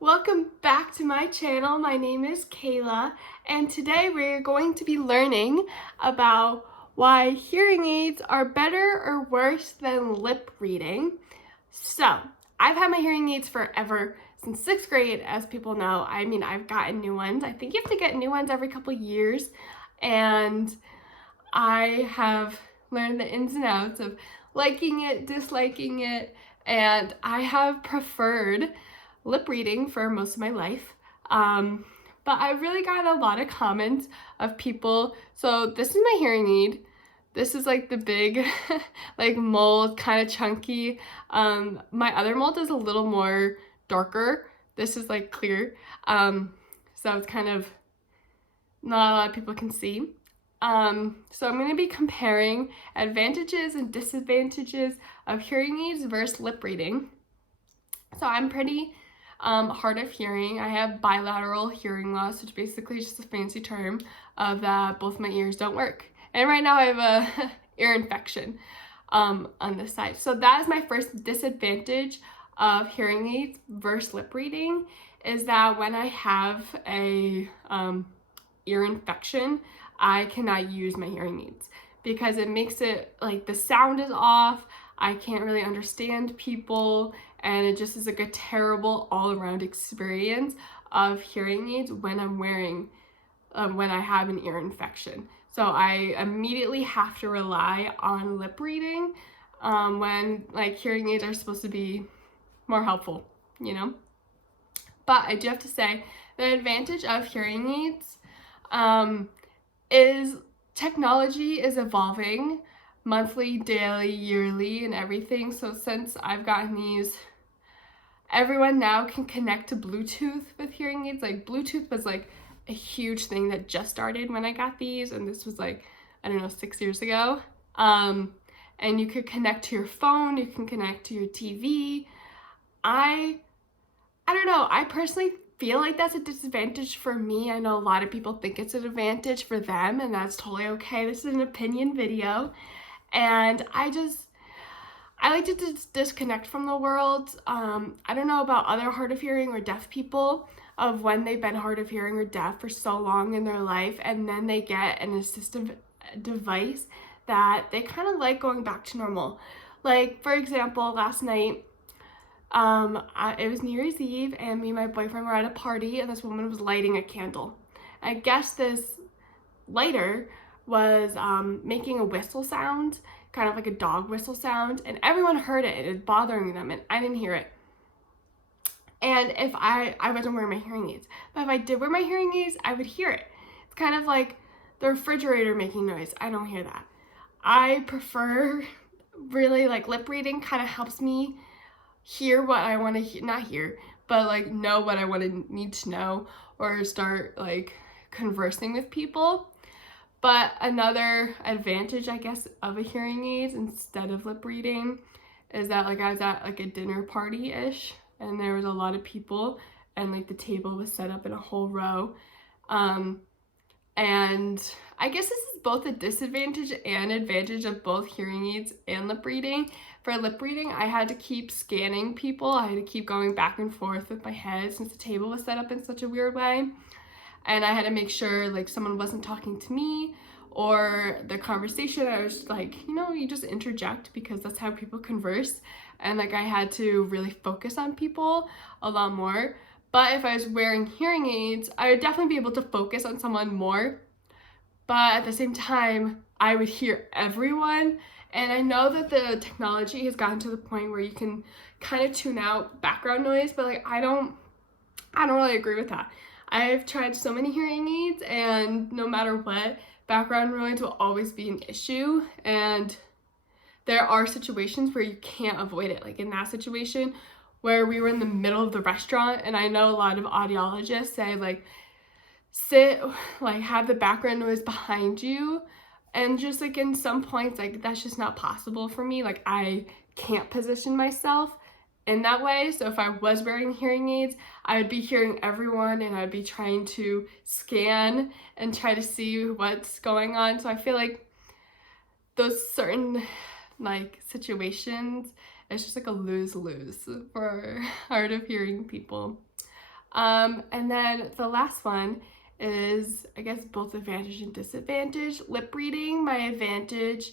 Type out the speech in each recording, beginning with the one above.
Welcome back to my channel. My name is Kayla, and today we're going to be learning about why hearing aids are better or worse than lip reading. So, I've had my hearing aids forever, since 6th grade, as people know. I mean, I've gotten new ones. I think you have to get new ones every couple years, and I have learned the ins and outs of liking it, disliking it, and I have preferred lip reading for most of my life. But I've really gotten a lot of comments of people. So this is my hearing aid. This is like the big like mold, kind of chunky. My other mold is a little more darker. This is like clear. So it's kind of not a lot of people can see. So I'm going to be comparing advantages and disadvantages of hearing aids versus lip reading. So I'm pretty hard of hearing. I have bilateral hearing loss, which basically is just a fancy term of that both my ears don't work. And right now I have a ear infection on this side. So that is my first disadvantage of hearing aids versus lip reading, is that when I have a ear infection, I cannot use my hearing aids because it makes it like the sound is off. I can't really understand people, and it just is like a terrible all-around experience of hearing aids when I'm wearing when I have an ear infection. So I immediately have to rely on lip reading when like hearing aids are supposed to be more helpful, you know? But I do have to say the advantage of hearing aids is technology is evolving monthly, daily, yearly, and everything. So since I've gotten these, everyone now can connect to Bluetooth with hearing aids. Like Bluetooth was like a huge thing that just started when I got these, and this was like, I don't know, 6 years ago. And you could connect to your phone, you can connect to your TV. I don't know, I personally feel like that's a disadvantage for me. I know a lot of people think it's an advantage for them, and that's totally okay. This is an opinion video, and I like to disconnect from the world. I don't know about other hard of hearing or deaf people, of when they've been hard of hearing or deaf for so long in their life, and then they get an assistive device that they kind of like going back to normal. Like, for example, last night, it was New Year's Eve, and me and my boyfriend were at a party, and this woman was lighting a candle. I guess this lighter was making a whistle sound, kind of like a dog whistle sound, and everyone heard it. It was bothering them, and I didn't hear it. And if I wasn't wearing my hearing aids, but if I did wear my hearing aids, I would hear it. It's kind of like the refrigerator making noise. I don't hear that. I prefer really like lip reading. Kind of helps me hear what I want to not hear, but like know what I want to need to know, or start like conversing with people. But another advantage, I guess, of a hearing aids instead of lip reading is that like I was at like a dinner party-ish, and there was a lot of people, and like the table was set up in a whole row. And I guess this is both a disadvantage and advantage of both hearing aids and lip reading. For lip reading, I had to keep scanning people. I had to keep going back and forth with my head since the table was set up in such a weird way. And I had to make sure like someone wasn't talking to me, or the conversation, I was like, you know, you just interject because that's how people converse. And like I had to really focus on people a lot more. But if I was wearing hearing aids, I would definitely be able to focus on someone more. But at the same time, I would hear everyone. And I know that the technology has gotten to the point where you can kind of tune out background noise, but like I don't really agree with that. I've tried so many hearing aids, and no matter what, background noise will always be an issue. And there are situations where you can't avoid it. Like in that situation where we were in the middle of the restaurant, and I know a lot of audiologists say like sit, like have the background noise behind you, and just like in some points like that's just not possible for me. Like I can't position myself in that way. So if I was wearing hearing aids, I would be hearing everyone, and I'd be trying to scan and try to see what's going on. So I feel like those certain like situations, it's just like a lose-lose for hard of hearing people. And then the last one is, I guess, both advantage and disadvantage. Lip reading, my advantage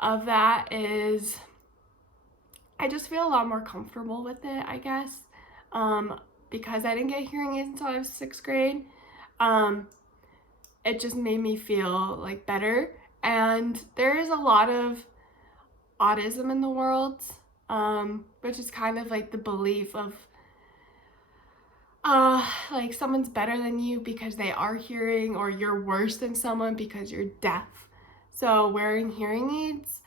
of that is I just feel a lot more comfortable with it, I guess, because I didn't get hearing aids until I was 6th grade. It just made me feel like better, and there is a lot of autism in the world, which is kind of like the belief of like someone's better than you because they are hearing, or you're worse than someone because you're deaf. So wearing hearing aids,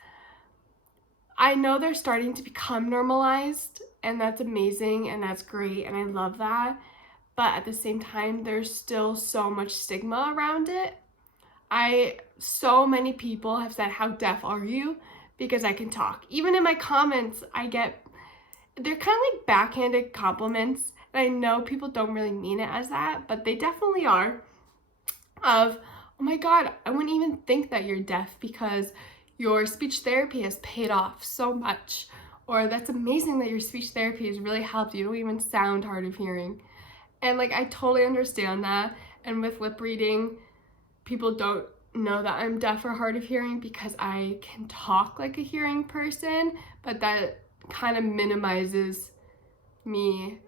I know they're starting to become normalized, and that's amazing and that's great and I love that, but at the same time there's still so much stigma around it. So many people have said, how deaf are you? Because I can talk. Even in my comments, they're kind of like backhanded compliments, and I know people don't really mean it as that, but they definitely are. Of, oh my God, I wouldn't even think that you're deaf because your speech therapy has paid off so much. Or that's amazing that your speech therapy has really helped. You don't even sound hard of hearing. And like, I totally understand that. And with lip reading, people don't know that I'm deaf or hard of hearing because I can talk like a hearing person, but that kind of minimizes me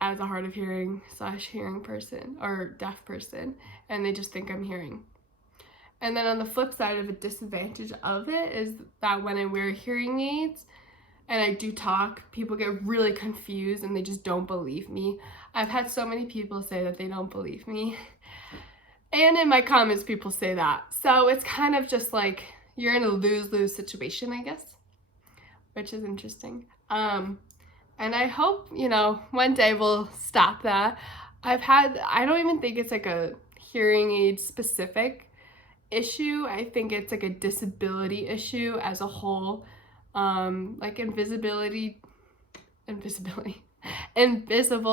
as a hard of hearing / hearing person or deaf person, and they just think I'm hearing. And then on the flip side of a disadvantage of it is that when I wear hearing aids and I do talk, people get really confused and they just don't believe me. I've had so many people say that they don't believe me. And in my comments, people say that. So it's kind of just like you're in a lose-lose situation, I guess, which is interesting. And I hope, one day we'll stop that. I don't even think it's like a hearing aid specific issue. I think it's like a disability issue as a whole. Like invisible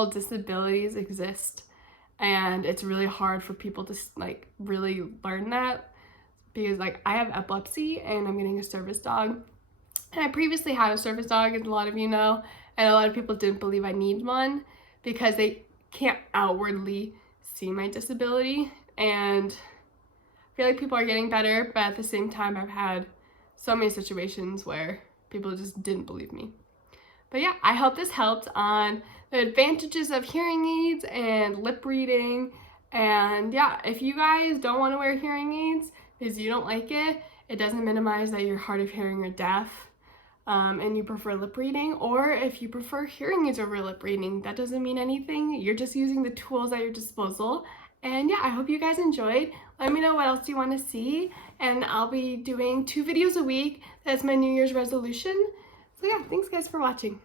disabilities exist. And it's really hard for people to like really learn that, because like I have epilepsy and I'm getting a service dog. And I previously had a service dog, as a lot of you know, and a lot of people didn't believe I need one because they can't outwardly see my disability. And I feel like people are getting better, but at the same time, I've had so many situations where people just didn't believe me. But yeah, I hope this helped on the advantages of hearing aids and lip reading. And yeah, if you guys don't want to wear hearing aids because you don't like it, it doesn't minimize that you're hard of hearing or deaf, and you prefer lip reading. Or if you prefer hearing aids over lip reading, that doesn't mean anything. You're just using the tools at your disposal. And yeah, I hope you guys enjoyed. Let me know what else you want to see, and I'll be doing 2 videos a week. That's my New Year's resolution. So yeah, thanks guys for watching.